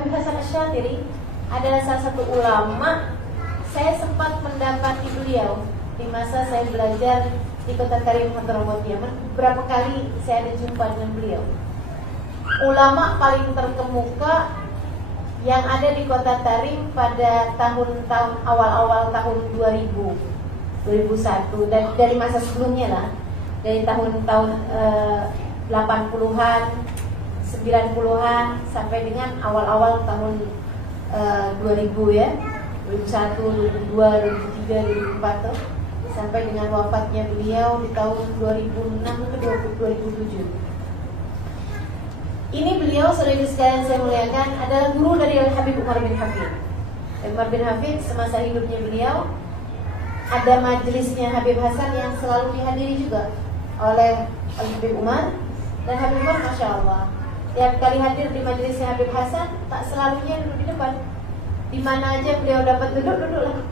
Habib Hasan Asy-Syadzili adalah salah satu ulama. Saya sempat mendapati beliau di masa saya belajar di Kota Tarim Hadramaut Yaman. Beberapa kali saya ada jumpa dengan beliau. Ulama paling terkemuka yang ada di Kota Tarim pada tahun-tahun awal-awal tahun 2001 dan dari masa sebelumnya lah, dari tahun-tahun 80-an, 90-an sampai dengan awal-awal tahun 2000 ya, 2001, 2002, 2003, 2004 tuh, sampai dengan wafatnya beliau di tahun 2006 ke 2007. Ini beliau, saudara sekalian saya muliakan, adalah guru dari Al-Habib Umar bin Hafid. Umar bin Hafid semasa hidupnya beliau ada majelisnya Habib Hasan yang selalu dihadiri juga oleh Habib Umar. Dan Habib Umar, Masya Allah, tiap kali hadir di majelisnya Habib Hasan, tak selalunya duduk di depan. Di mana aja beliau dapat duduk lah.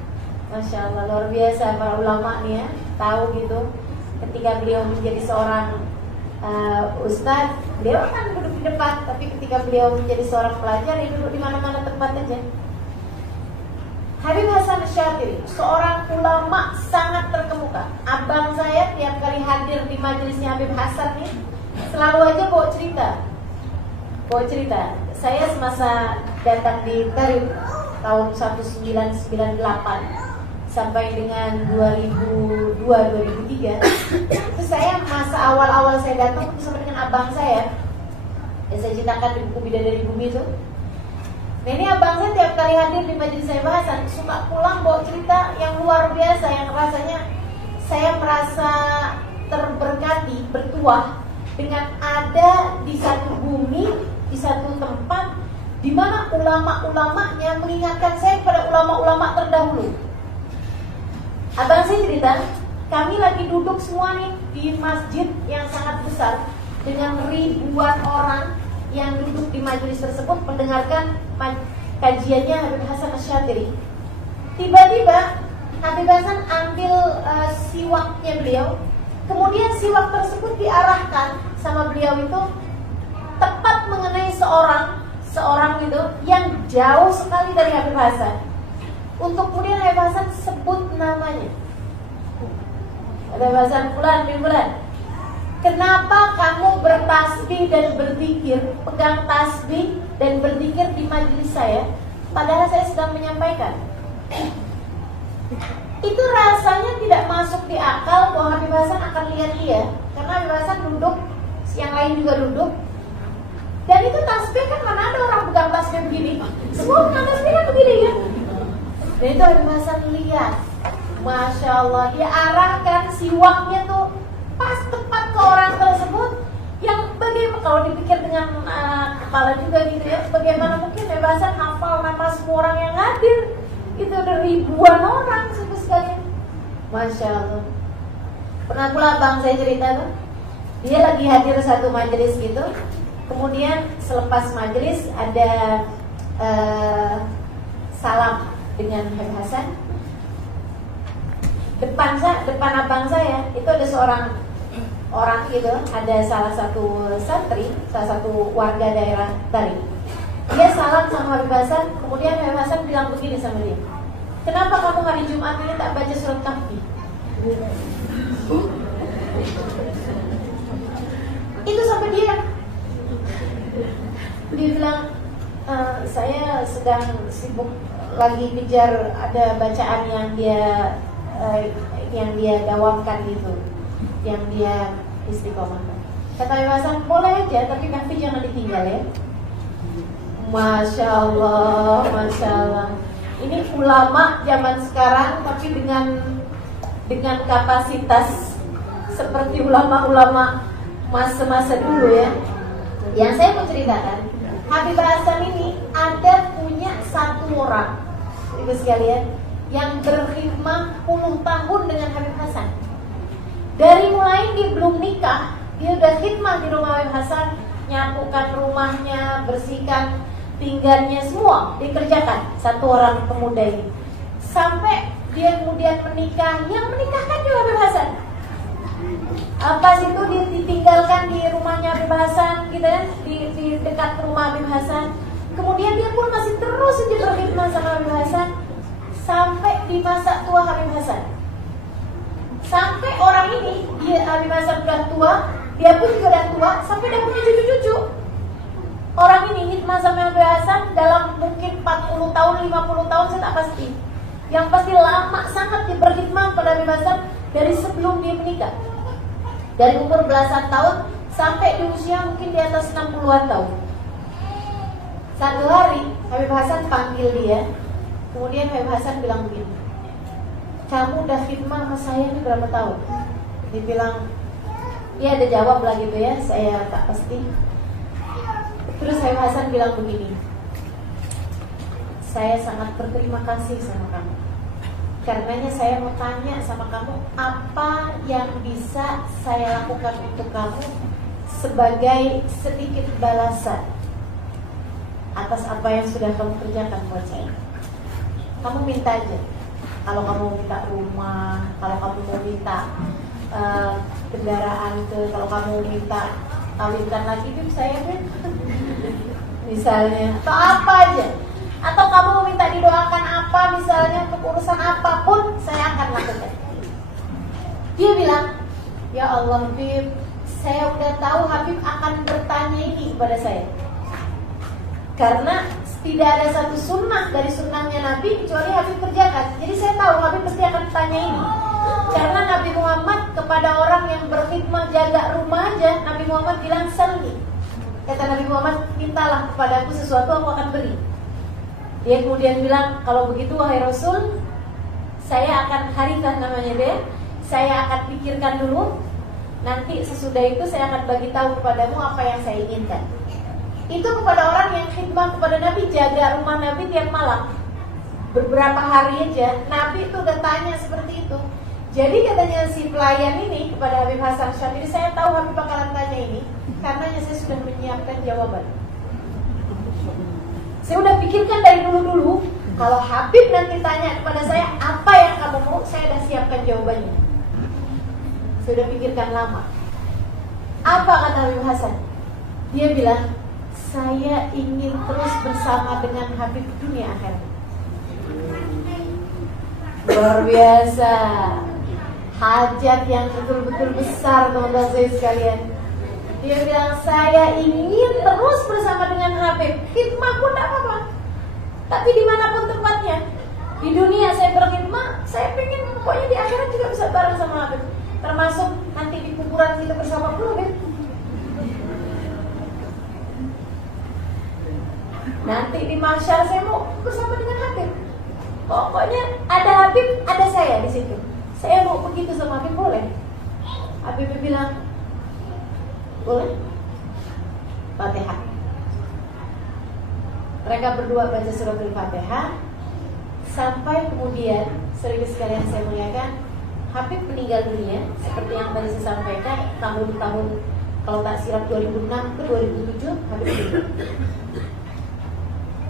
Masya Allah, luar biasa para ulama nih ya, tahu gitu. Ketika beliau menjadi seorang ustadz, beliau akan duduk di depan. Tapi ketika beliau menjadi seorang pelajar, dia duduk di mana-mana tempat aja. Habib Hasan Asy-Syadzili, seorang ulama sangat terkemuka. Abang saya tiap kali hadir di majelisnya Habib Hasan nih, selalu aja bawa cerita. Saya semasa datang di Tarim tahun 1998 sampai dengan 2002-2003, itu saya masa awal-awal saya datang bersama dengan abang saya yang saya ceritakan di buku Bidadari Bumi itu. Nah, ini abang saya tiap kali hadir di majelis saya bahasan suka pulang bawa cerita yang luar biasa, yang rasanya saya merasa terberkati, bertuah dengan ada di satu bumi, di satu tempat di mana ulama-ulamanya mengingatkan saya kepada ulama-ulama terdahulu. Abang saya cerita, kami lagi duduk semua nih di masjid yang sangat besar dengan ribuan orang yang duduk di majelis tersebut mendengarkan kajiannya Habib Hasan Asy-Syadzili. Tiba-tiba Habib Hasan ambil siwaknya beliau, kemudian siwak tersebut diarahkan sama beliau itu tepat mengenai seorang itu yang jauh sekali dari Habib Hasan. Untuk kemudian Habib Hasan sebut namanya. Habib Hasan Fulan bin Fulan, kenapa kamu bertasbih dan berzikir, pegang tasbih dan berzikir di majelis saya, padahal saya sedang menyampaikan? Itu rasanya tidak masuk di akal bahwa Habib Hasan akan lihat dia, karena Habib Hasan duduk, yang lain juga duduk. Dan itu tasbih kan, mana ada orang pegang tasbih begini? Semua pegang tasbih kan begini ya. Dan itu Habib Hasan lihat, Masya Allah, dia arahkan siwaknya tuh pas tepat ke orang tersebut. Yang bagaimana kalau dipikir dengan kepala juga gitu ya, bagaimana mungkin Habib Hasan hafal nama semua orang yang hadir? Itu ada ribuan orang sekali. Masya Allah. Pernah pula bang saya cerita tuh, dia lagi hadir satu majelis gitu. Kemudian selepas majelis ada salam dengan Habib Hasan. Depan abang saya itu ada seorang orang gitu, ada salah satu santri, salah satu warga daerah Tarim. Dia salam sama Habib Hasan, kemudian Habib Hasan bilang begini sama dia, kenapa kamu hari Jumat ini tak baca surat Kahfi? Itu sampai dia bilang, saya sedang sibuk lagi kejar ada bacaan yang dia dawamkan gitu, yang dia istiqomah. Kata Habib Hasan, boleh aja, tapi Kahfi jangan ditinggal ya. Masya Allah, Masya Allah. Ini ulama zaman sekarang, tapi dengan kapasitas seperti ulama-ulama masa-masa dulu ya. Yang saya mau ceritakan, Habib Hasan ini ada punya satu orang, ibu sekalian, yang berkhidmah puluh tahun dengan Habib Hasan. Dari mulai dia belum nikah, dia udah khidmah di rumah Habib Hasan, nyapukan rumahnya, bersihkan pinggannya, semua dikerjakan satu orang pemuda ini. Sampai dia kemudian menikah, yang menikahkan juga Habib Hasan. Pas itu ditinggalkan di rumahnya Habib Hasan gitu kan, di dekat rumah Habib Hasan. Kemudian dia pun sampai di masa tua Habib Hasan. Sampai orang ini, dia Habib Hasan udah tua, dia pun juga udah tua, sampai dia punya cucu-cucu. Orang ini hikmah sama Habib Hasan dalam mungkin 40 tahun, 50 tahun, saya tak pasti. Yang pasti lama sangat dia berkhidmah pada Habib Hasan dari sebelum dia menikah. Dari umur belasan tahun sampai di usia mungkin di atas 60-an tahun. Satu hari Habib Hasan panggil dia, kemudian Habib Hasan bilang begini, kamu udah khidmah sama saya ini berapa tahun? Dia bilang, dia ada jawab lah gitu ya, saya tak pasti. Terus Habib Hasan bilang begini, saya sangat berterima kasih sama kamu. Karenanya saya mau tanya sama kamu, apa yang bisa saya lakukan untuk kamu sebagai sedikit balasan atas apa yang sudah kamu kerjakan buat saya. Kamu minta aja. Kalau kamu minta rumah, kalau kamu mau minta kendaraan kalau kamu minta kawinkan lagi hidup saya kan, misalnya, atau apa aja. Atau kamu mau minta didoakan apa, misalnya untuk urusan apapun, saya akan lakukan. Dia bilang, ya Allah Habib, saya udah tahu Habib akan bertanya ini kepada saya. Karena tidak ada satu sunnah dari sunnahnya Nabi kecuali Habib kerjakan. Jadi saya tahu Habib pasti akan bertanya ini. Karena Nabi Muhammad kepada orang yang berkhidmat jaga rumah aja, Nabi Muhammad bilang salli. Kata Nabi Muhammad, mintalah kepadaku sesuatu, aku akan beri. Dia kemudian bilang, kalau begitu wahai Rasul, saya akan harifah namanya dia, saya akan pikirkan dulu, nanti sesudah itu saya akan bagi tahu kepadamu apa yang saya inginkan. Itu kepada orang yang khidmah kepada Nabi, jaga rumah Nabi tiap malam. Beberapa hari aja, Nabi itu udah tanya seperti itu. Jadi katanya si pelayan ini kepada Habib Hasan Syadzili, saya tahu Habib bakalan tanya ini, karenanya saya sudah menyiapkan jawaban. Saya udah pikirkan dari dulu-dulu, kalau Habib nanti tanya kepada saya, apa yang kamu mau, saya udah siapkan jawabannya. Saya udah pikirkan lama. Apa kata Habib Hasan? Dia bilang, saya ingin terus bersama dengan Habib dunia akhirat. Luar biasa. Hajat yang betul-betul besar, teman-teman saya sekalian. Dia bilang, saya ingin terus bersama dengan Habib. Khidmah pun tidak apa-apa, tapi dimanapun tempatnya. Di dunia saya berkhidmah, saya pengen pokoknya di akhirat juga bisa bareng sama Habib. Termasuk nanti di kuburan kita bersama pun Habib. Nanti di mahsyar saya mau bersama dengan Habib. Pokoknya ada Habib, ada saya di situ. Saya mau begitu sama Habib, boleh? Habib bilang, boleh. Fatihah. Mereka berdua baca surat Al-Fatihah. Sampai kemudian, serius sekalian saya muliakan, Habib meninggal dunia. Seperti yang tadi saya sampaikan, tahun-tahun kalau tak silap 2006 ke 2007 Habib meninggal.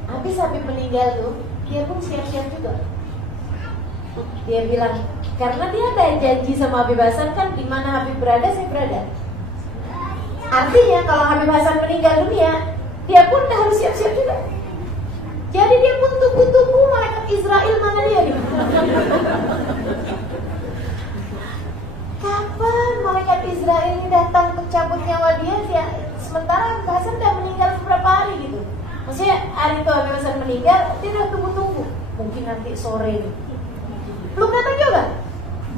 Habis Habib meninggal tuh, dia pun siap-siap juga. Dia bilang, karena dia ada janji sama Habib Hasan kan, di mana Habib berada saya berada. Artinya kalau Habib Hasan meninggal dunia, dia pun harus siap-siap juga. Jadi dia pun tunggu-tunggu malaikat Israel mana dia nih. Kapan malaikat Israel ini datang untuk cabut nyawa dia? Sementara Habib Hasan udah meninggal beberapa hari gitu. Maksudnya hari itu Habib Hasan meninggal, dia udah tunggu-tunggu. Mungkin nanti sore nih. Belum datang juga.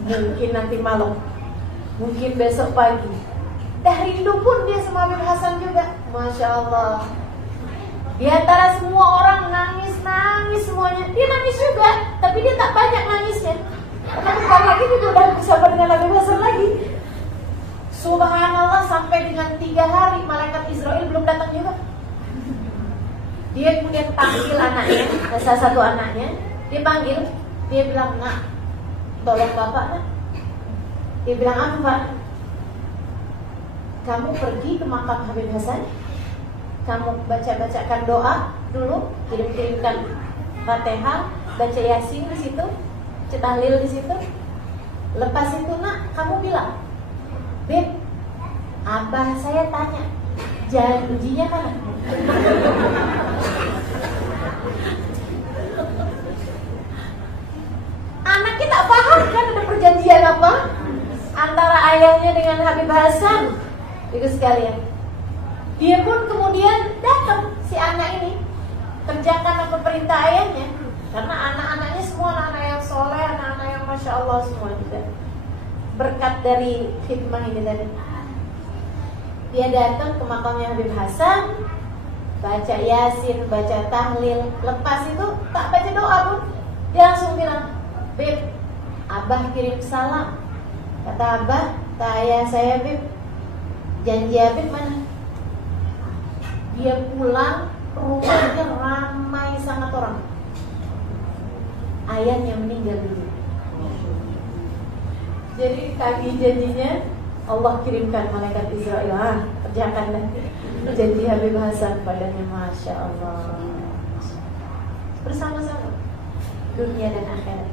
Mungkin nanti malam. Mungkin besok pagi. Dah rindu pun dia sama Habib Hasan juga. Masya Allah. Di antara semua orang nangis semuanya. Dia nangis juga, tapi dia tak banyak nangisnya. Karena bentar lagi dia udah bersama dengan Habib Hasan lagi. Subhanallah, sampai dengan 3 hari malaikat Israel belum datang juga. Dia kemudian panggil anaknya, salah satu anaknya. Dia panggil, dia bilang, nak, tolong bapak nak. Dia bilang, apa pak? Kamu pergi ke makam Habib Hasan, kamu baca-bacakan doa dulu, kirim-kirimkan Fatihah, baca Yasin di situ, tahlil di situ. Lepas itu nak, kamu bilang, Beb, abah saya tanya, janjinya mana? halnya dengan Habib Hasan itu sekalian. Dia pun kemudian datang si anak ini kerjakan apa perintah ayahnya, karena anak-anaknya semua anak-anak yang soleh, anak-anak yang masya Allah semua juga berkat dari hikmah ini tadi. Dia datang ke makamnya Habib Hasan, baca Yasin, baca tahlil, lepas itu tak baca doa pun, dia langsung bilang, Bib, Abah kirim salam. Kata Abah, kata ayah saya, Bib, janji Habib mana? Dia pulang, rumahnya ramai sangat orang. Ayahnya meninggal dulu. Jadi tadi janjinya Allah kirimkan malaikat Israel, kerjakanlah janji Habib Hasan padanya, masya Allah. Bersama-sama dunia dan akhirat.